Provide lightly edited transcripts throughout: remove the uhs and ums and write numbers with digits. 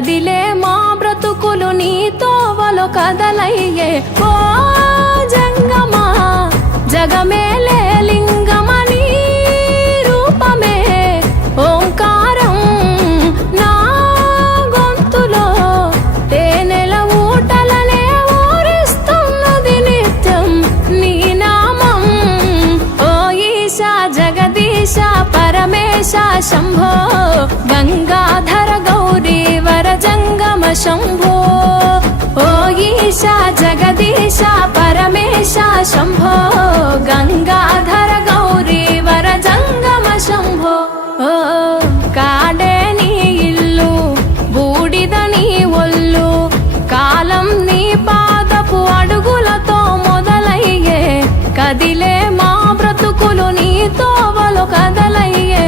కదిలే మా బ్రతుకులు నీ తోవలో కదలయ్యే. ఓ జంగమా జగమేలే లింగమని రూపమే ఓంకారం నా గొంతులో తేనెల ఊటలనే ఊరిస్తున్నది నిత్యం నీ నామం. ఓ ఈశా జగదీశ పరమేశ శంభో గంగాధర గౌరీ వర జంగమ శంభో. ఓ ఈశా జగదీశ పరమేశ శంభో గంగాధర గౌరీ వర జంగమ శంభో. ఓ కాడే నీ ఇల్లు బూడిద నీ ఒళ్ళు కాలం నీ పాదపు అడుగులతో మొదలయ్యే. కదిలే మా బ్రతుకులు నీ తోవలో కదలయ్యే.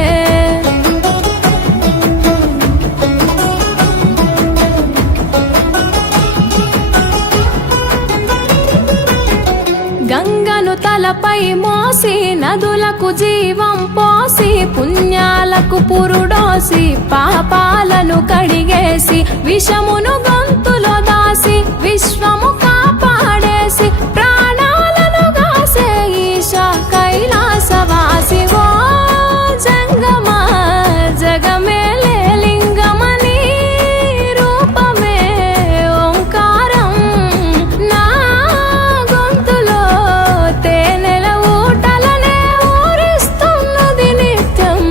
గంగను తలపై మోసి నదులకు జీవం పోసి పుణ్యాలకు పురుడోసి పాపాలను కడిగేసి విషమును గొంతులో దాసి విశ్వము కాపాడేసి ప్రాణాలను గాసే ఈశా కైలాసవాసి. ఓ జంగమా జగమేలే లింగమని రూపమే ఓంకారం నా గొంతులో తేనెల ఊటలనే ఊరిస్తున్నది నిత్యం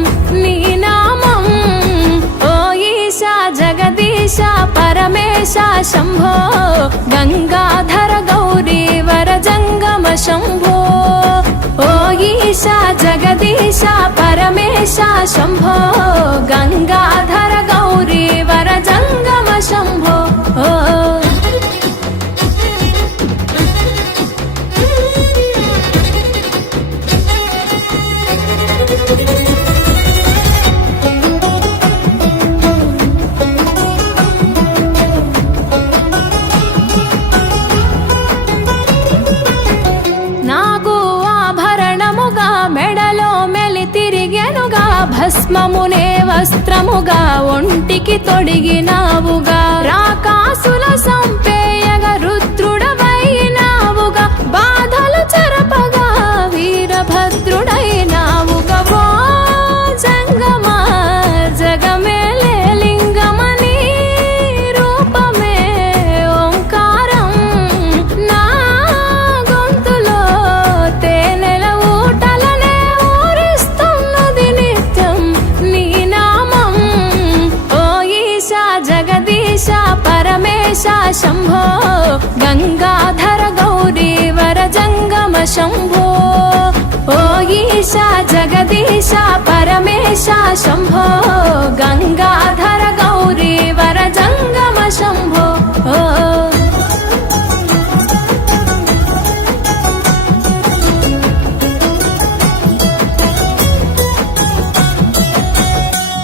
నీ నామం. ఓ ఈశా జగదీశ పరమేశ శంభో గంగాధర గౌరీ వర జంగమ శంభో. ఓ ఈశా జగదీశ పరమేశ శంభో గంగాధర గౌరీ వర జంగమ శంభో. నాగు ఆభరణముగా మెడలో మెలి తిరిగెనుగా భస్మమునే వస్త్రముగా ఒంటికి తొడిగినావుగా రాకాసుల సంపేయగా రుద్రుడవైనావుగా బాధలు చెరపగా వీరభద్రుడైనావుగా. ఓ జంగమా జగమేలే లింగమని రూపమే ఓంకారం నా గొంతులో తేనెల ఊటలనే ఊరిస్తున్నది నిత్యం నీ నామం. ఓ ఈశా జగదీశ పరమేశ శంభో గంగాధర గౌరీ వర జంగమ శంభో. ఓ ఈశా జగదీశ పరమేశ శంభో గంగాధర గౌరీ వర జంగమ శంభో.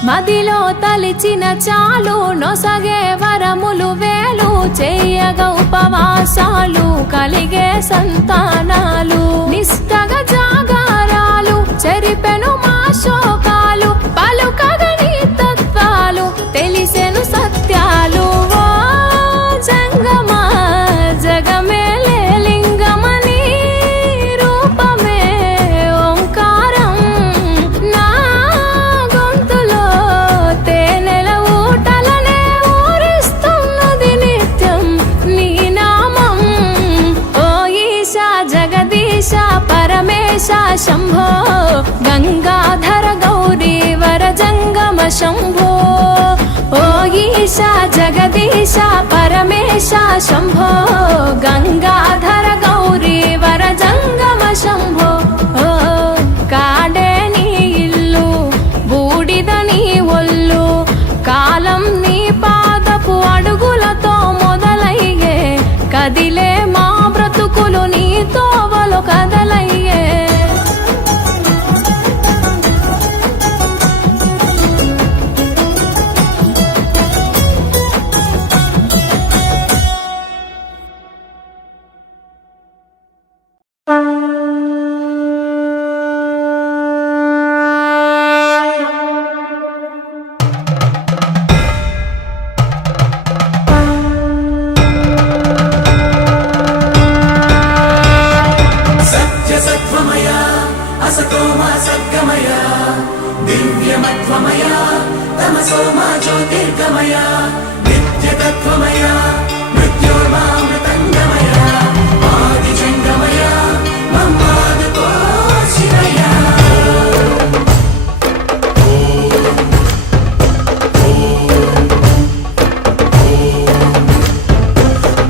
మదిలో తలిచిన చాలు నొసగే వరములు వేలు చేయగా ఉపవాసాలు కలిగే సంతానాలు నిష్టగా జాగారాలు చెరిపెను మా శోకాలు పలుకగా నీ తత్వాలు తెలిసెను సత్యాలు. ఓ జంగమా జగమేలే లింగమని రూపమే ఓంకారం నా గొంతులో తేనెల ఊటలనే ఊరిస్తున్నది నిత్యం నీ నామం. ఓ ఈశా జగదీశ పరమేశ శంభో గంగాధర గౌరీ వర జంగమ శంభో. ఓ ఈశా జగదీశ పరమేశ శంభో గంగాధర గౌరీ వర జంగమ శంభో. కాడే నీ ఇల్లు బూడిద నీ ఒళ్ళు కాలం నీ పాదపు అడుగులతో మొదలయ్యే. కదిలే మా బ్రతుకులు నీ తోవలో కదలయ్యే. జ్యోతిర్గమయ నిత్యతత్వమయ మృత్యోర్మామృతంగమయ ఆదిజంగమయ మమ్మాదుకో శివయ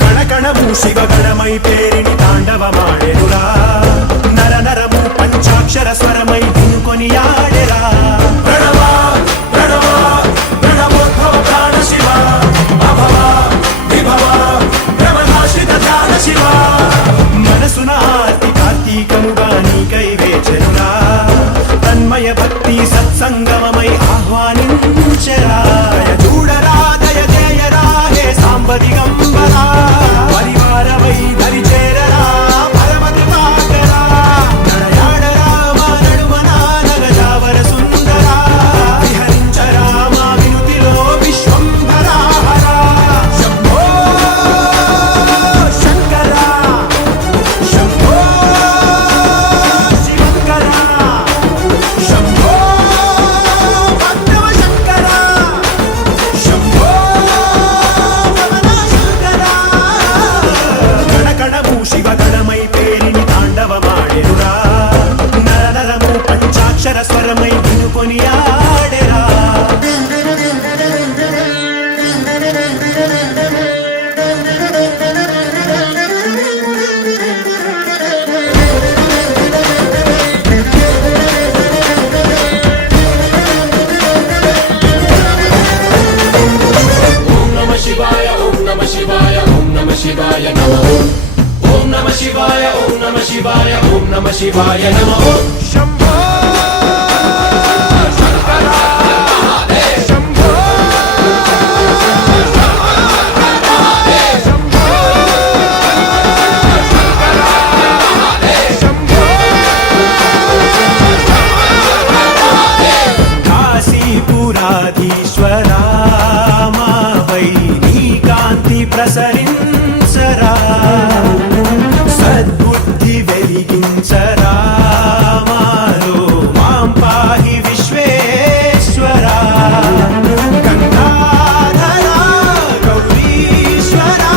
కణకణము శివగణమై పేరిని తాండవమాడెనురా నర నరము పంచాక్షర స్వరమై వినుకొని ఆడెరా ప్రణవ ప్రణవ ప్రణవోద్భవ ప్రాణ శివ అభవ విభవ భ్రమనాశిత ధ్యాన శివ మనసున ఆర్తి కార్తీకముగా నీకై వేచెనురా తన్మయ భక్తి సత్సంగమమై ఆహ్వానించెరా చూడరా దయ జయరా హే సాంబదిగంబరా పరివారమై దరి చేరరా పరమకృపాకరా నడయాడరా మా నడుమన నగజావర సుందరా విహరించరా మా వినుతిలో విశ్వంభరా హరా శంభో శంకరా శంభో శివంకరా శంభో భక్తవ శంకరా శంభో శంకరా కణకణము శివగణమై పేరిని తాండవమాడెనురా నర నరము పంచాక్షర స్వరమై వినుకొని ఆడెరా ఓం నమ శివాయ ఓం నమ శివాయ ఓం నమ శివాయ నమః ఓం నమ శివాయ ఓం నమ శివాయ ఓం నమ శివాయ నమః శంభో శంకరా శంభో శంభో శంకరా శంభో కాశీపురాధీశ్వరా మాపై నీ కాంతి ప్రసరించరా సద్బుద్ధి వెలిగించరా మాలో మాం పాహి విశ్వేశ్వరా గంగాధరా గౌరీశ్వరా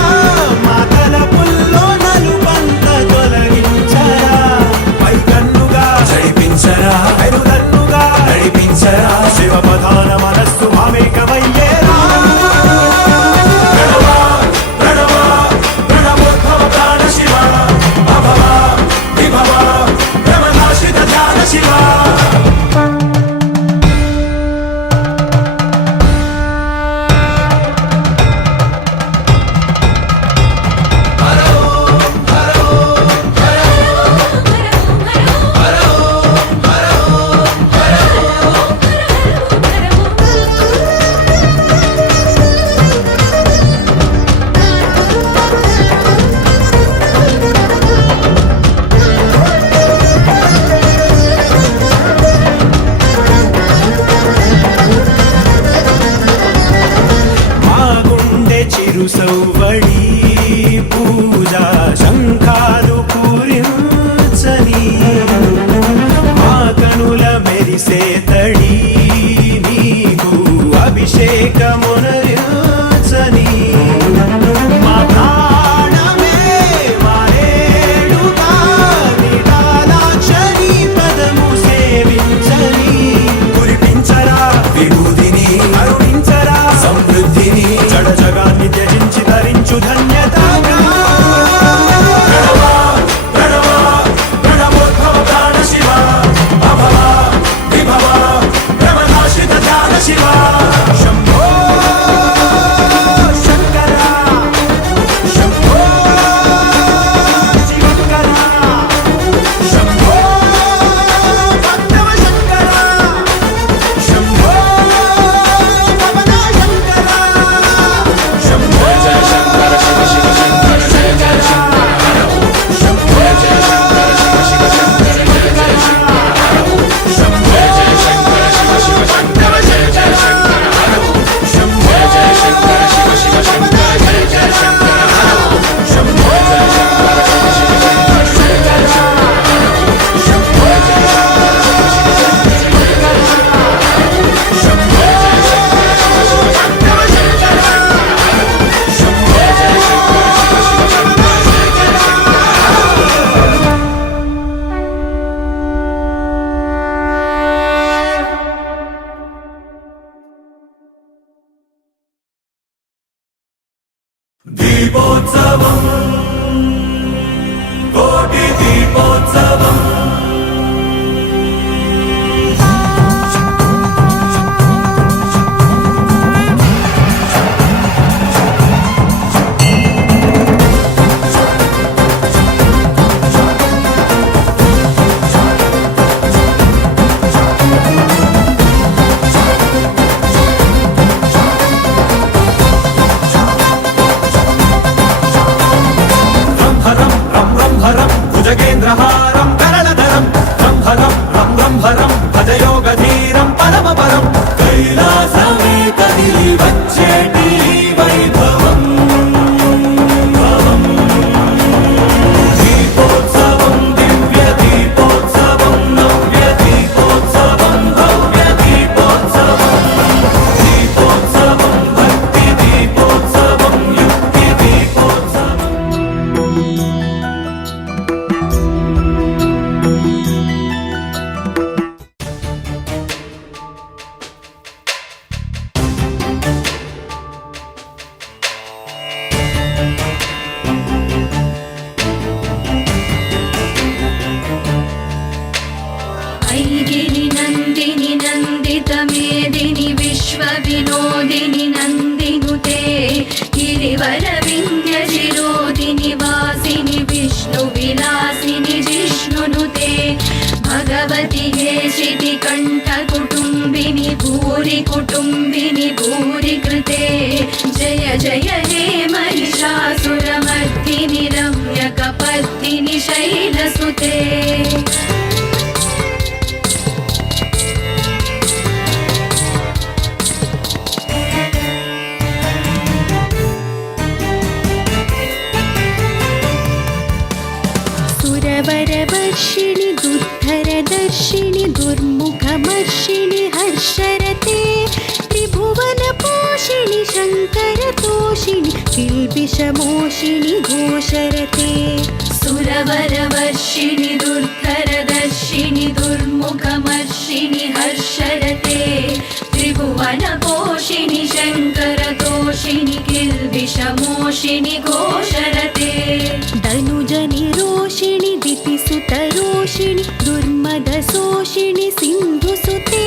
మాతల పుల్లో నలుబంత తొలగించరా పైకన్నుగా జడిపించరా పెరుగన్నుగా నడిపించరా శివ ప్రధాన మనస్సు మామేకమయ్యేరా ప్రణవ ప్రణవ ప్రణవోద్భవ ప్రాణ శివ అభవ విభవ భ్రమనాశిత ధ్యాన శివ మా గుండె చిరు సౌవడి పూజా శంఖాలు పూరించని మా కనుల మెరిసే తడి నీకు అభిషేకమునరించని మా ప్రాణమే మారేడుగా నిరాలాక్షణి పదము సేవించని కురిపించరా విభూతిని కరుణించరా సమృద్ధిని జడ జగాన్ని త్యజించి ధరించు ధన్యతగా ప్రణవ ప్రణవ ప్రణవోద్భవ ప్రాణ శివ అభవ విభవ భ్రమనాశిత ధ్యాన శివ శంభో दीपोत्सवम् कोटि दीपोत्सवम् भुजगेन्द्रहारं करलधरं रंभरं रंभरं भजयोगधीरं परमपरं कैलासमे कदिलि वच्चेटि वैभवम् दीपोत्सवं दिव्य दीपोत्सवं नव्य दीपोत्सवं भव्य दीपोत्सवं दीपोत्सवं भक्ति दीपोत्सवं युक्ति दीपोत्सवम् ऐगिरि नन्दिनि नन्दितमेदिनि विश्वविनोदिनि नन्दिनुते गिरिवरविन्द्यशिरोदिनि वासिनि विष्णुविलासिनि जिष्णुनुते भगवति हेशिति कण्ठकुटुम्बिनि भूरि कुटुम्बिनि भूरि कृते जय जय हे महिषासुरमर्दिनि रम्यकपर्दिनि शैलसुते सुरवरवर्षिणि दुर्धरदर्शिनि दुर्मुखमर्षिणि हर्षरते त्रिभुवनपोषिणि शङ्करतोषिणि किल्बिषमोषिणि घोषरते सुरवरवर्षिणि दुर्धरदर्शिनि दुर्मुखमर्षिणि हर्षरते त्रिभुवनपोषिणि शङ्करतोषिनि किल्बिषमोषिनि घोषरते धनुजनिरोषिणि दितिसुतरोषिणि दुर्मदशोषिणि सिन्धुसुते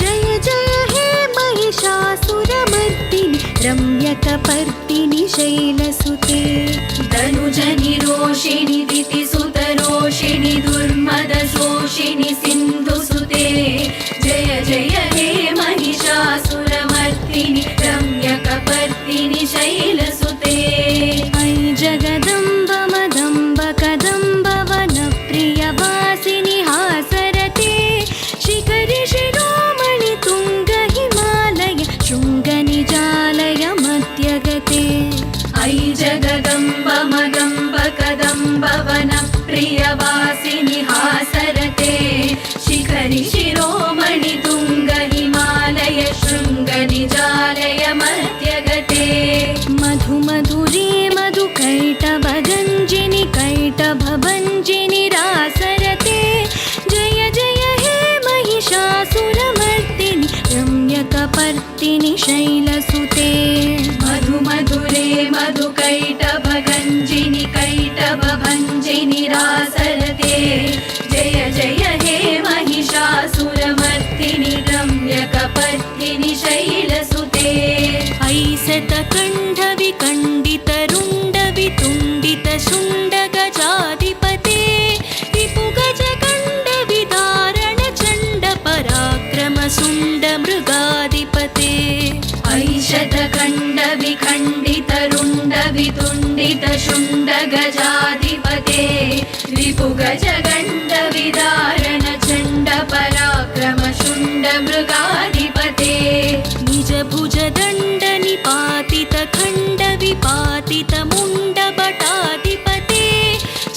जय जय हे महिषासुरमर्दिनि रम्यकपर्दिनि शैलसुते धनुजनिरोषिणि दितिसुतरोषिणि दुर्मदशोषिनि सिन्धुसुते जय जय हे महिषासुरमर्दिनि रम्यकपर्दिनि शैलसुते ऐ जगदम्ब मदम्ब कदम्ब वनप्रियवासिनि हासरते शिखरि शिरोमणि तुङ्ग हिमालय शृङ्गनिजालय मध्यगते ऐ जगदम्ब मदम्ब कदम्ब वनप्रियवासिनि हासरते शिखरि शिरोमणि तुङ्ग हिमालय शृङ्गनिजालय मध्यगते मधु मधुरे मधुकैटभगञ्जिनि कैटभभञ्जिनि रासरते जय जय हे महिषासुरमर्दिनि रम्यकपर्दिनि शैलसुते मधु मधुरे मधुकैटभगञ्जिनि कैटभभञ्जिनि रासरते जय जय हे महिषासुरमर्दिनि रम्यकपर्दिनि शैलसुते ऐसतकण्ठविकण्डितरुण्डवितुण्डितशुण्डगजाधिपते रिपुगजकण्डविदारणचण्डपराक्रमशुण्डमृगाधिपते ऐशतकण्डविखण्डितरुण्डवितुण्डितशुण्डगजाधिपते रिपुगजगण्डविदारणचण्डपराक्रमशुण्डमृगाधिपते निजभुजदण्डनिपातितखण्डविपातितमुण्डभटाधिपते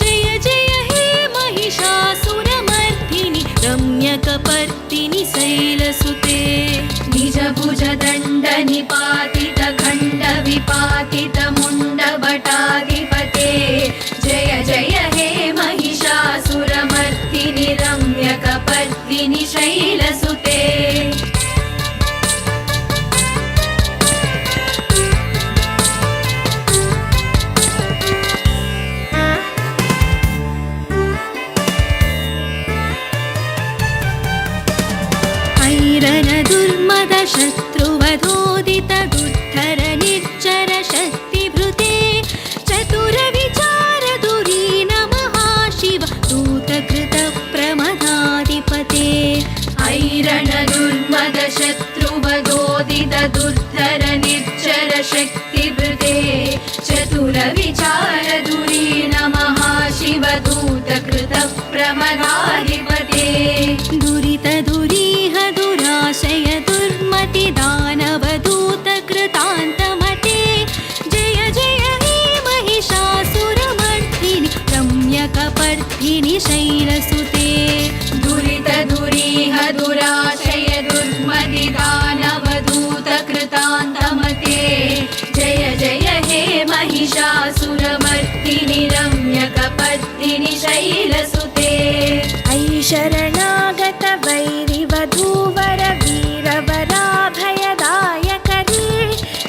जय जय हे महिषासुरमर्दिनि रम्यकपर्दिनि शैलसुते निजभुजदण्डनिपातितखण्डविपातितमुण्डभटाधिपते जय जय हे महिषासुरमर्दिनि रम्यकपर्दिनि शैलसुते शत्रुवधोदित दुर्धर निर्जर शक्तिभृते चतुरविचार दुरीन महाशिव दूतकृत प्रमदाधिपते ऐरण दुर्मद शत्रुवधोदित दुर्धर निर्जर शक्तिभृते चतुरविचार दुरीन महाशिव दूतकृत प्रमदाधिपते दुरित दुरीह दुराशय दुर्मति दानवदूत कृतान्तमते जय जय हे महिषासुरमर्दिनि रम्यकपर्दिनि शैलसुते दुरित दुरीह दुराशय दुर्मति दानवदूत कृतान्तमते जय जय हे महिषासुरमर्दिनि रम्यकपर्दिनि शैलसुते ऐ शरणागत वैरिवधूवर वीरवराभयदायकरे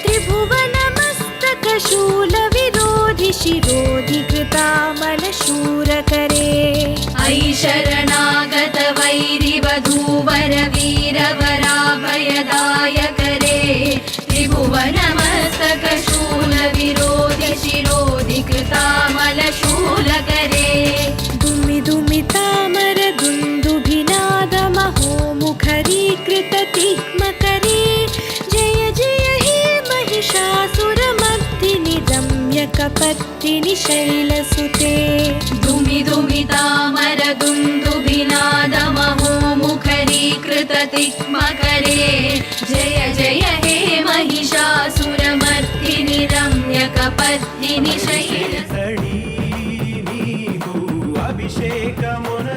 त्रिभुवनमस्तकशूलविरोधि शिरोधि कृतामलशूरकरे ऐ शरणागत वैरिवधूवर वीरवराभयदायकरे त्रिभुवनमस्तकशूलविरोधि शिरोधि कृतामलशूलकरे दुमिदुमितामर दुन्दुभिनादमहोमुखरीकृत तिग्मकरे जय जय हे महिषासुरमर्दिनि रम्यकपर्दिनि शैलसुते दुमिदुमितामर दुन्दुभिनादमहोमुखरीकृत तिग्मकरे जय जय हे महिषासुरमर्दिनि रम्यकपर्दिनि शैलसुते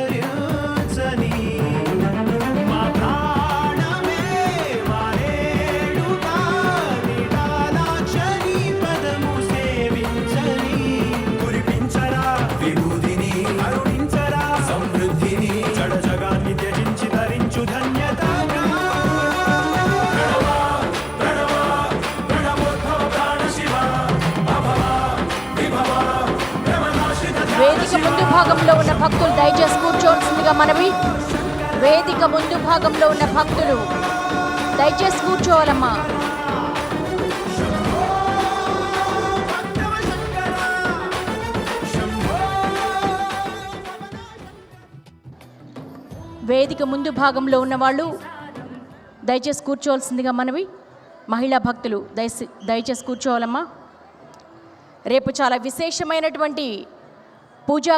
అభిషేకమునరించని మా ప్రాణమే మారేడుగా నిడాలాక్షరి పదము సేవించని కురిపించరా విభూతిని కరుణించరా సమృద్ధిని జడ జగాన్ని త్యజించి ధరించు ధన్యతగా ప్రణవోద్భవ ప్రాణ శివ అభవ విభవ వేదిక ముందు భాగంలో ఉన్న భక్తులు దయచేసి కూర్చోవలసిందిగా మనవి. వేదిక ముందు భాగంలో ఉన్న భక్తులు దయచేసి కూర్చోవాలమ్మా. వేదిక ముందు భాగంలో ఉన్న వాళ్ళు దయచేసి కూర్చోవలసిందిగా మనవి. మహిళా భక్తులు దయచేసి కూర్చోవాలమ్మా. రేపు చాలా విశేషమైనటువంటి పూజా